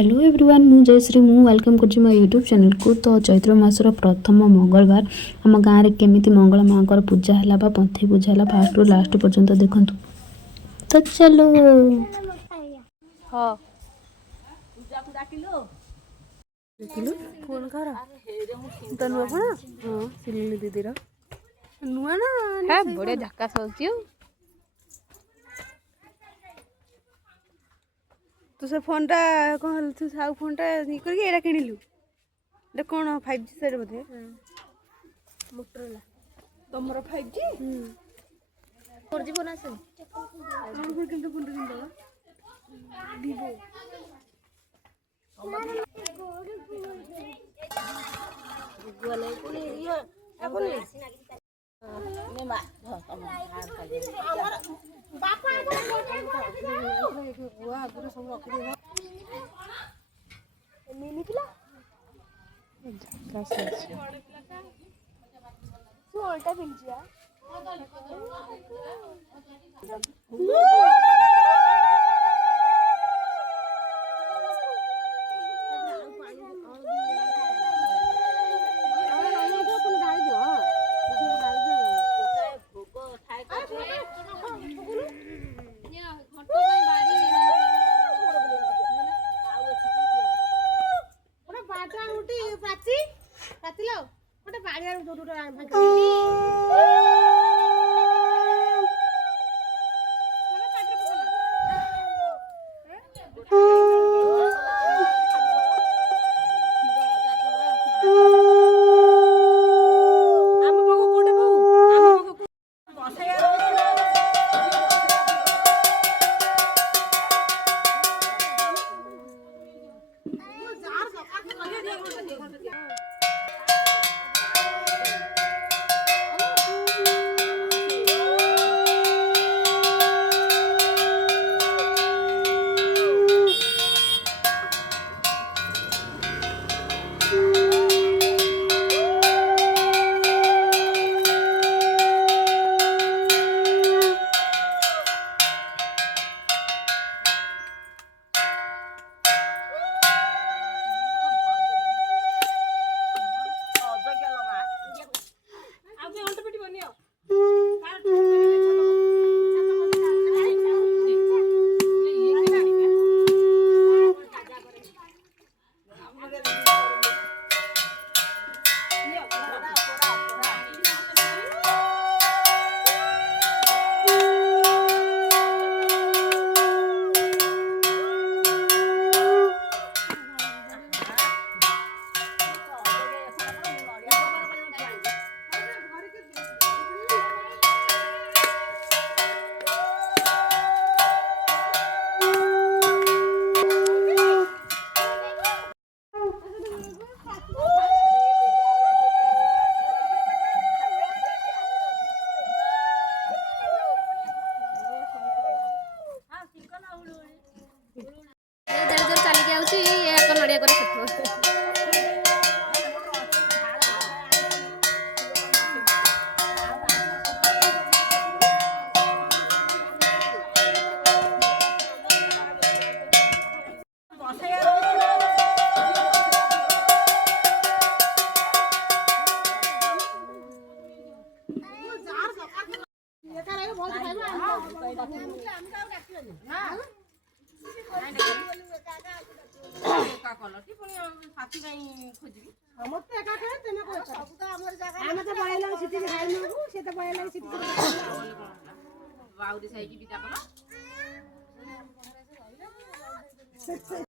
Hello everyone मु जयश्री मु welcome कर माय यूट्यूब चैनल को। तो चैत्र मासर प्रथम मंगलवार आम गाँव में केमी मंगला माँ पूजा है पंथी पूजा है फास्ट रु लास्ट पर्यंत देखु। तो चलो फोन कर तो नुआ कौन हाँ सिली दीदी नुआ ना बढ़िया झकास होची। तू से फोन टा कौन तू साउ फोन टा करके एटा किनिलु एटा कौन 5G सेट बोधे मोटरोला तमरो 5G 4G फोन आसे हमको किंतु फोन किंतु दीबो गुआले कोनी ये कोनी ने मा बापा गुआ आगुर सब रखि दे मिनी पिला झकास होची तू उल्टा पिंजिया